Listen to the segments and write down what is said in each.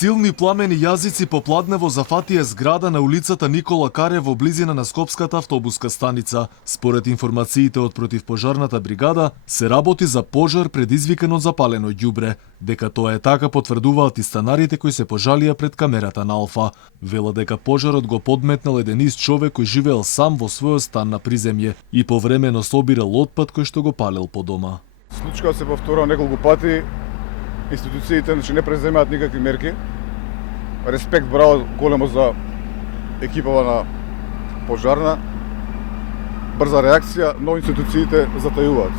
Силни пламени јазици попладнево зафатија зграда на улицата Никола Каре во близина на Скопската автобуска станица. Според информациите од противпожарната бригада, се работи за пожар предизвикан од запалено ѓубре. Дека тоа е така потврдуваат и станарите кои се пожалија пред камерата на Алфа. Велат дека пожарот го подметнал еден ист човек кој живеел сам во својот стан на приземје и повремено собирал отпад кој што го палел по дома. Случајот се повторува неколку пати. Институциите не преземаат никакви мерки. Респект, браво големо за екипава на пожарна. Брза реакција, но институциите затајуваат.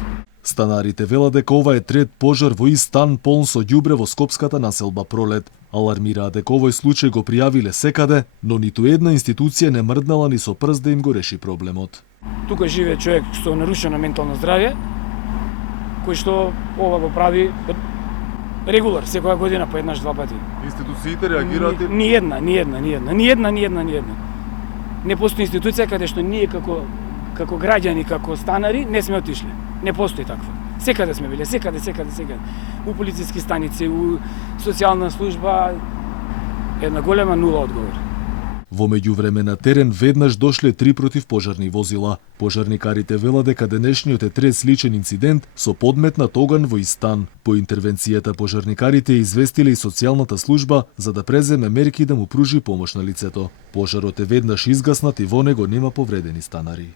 Станарите велат дека ова е трет пожар во ист стан полн со ѓубре во скопската населба Пролет. Алармираат дека овој случај го пријавиле секаде, но ниту една институција не мрднала ни со прст да им го реши проблемот. Тука живее човек што нарушено ментално здравје, кој што ова го прави регулар, секоја година по еднаш-два пати. Институциите реагираат? Ни една. Не постои институција каде што ние како граѓани, како станари не сме отишле. Не постои таква. Секаде сме биле, секаде. У полициски станици, у социјална служба, една голема нула одговор. Во меѓувреме на терен веднаш дошле 3 противпожарни возила. Пожарникарите велат дека денешниот е трет сличен инцидент со подметнат оган во ист стан. По интервенцијата пожарникарите известиле и социјалната служба за да преземе мерки да му пружи помош на лицето. Пожарот е веднаш изгаснат и во него нема повредени станари.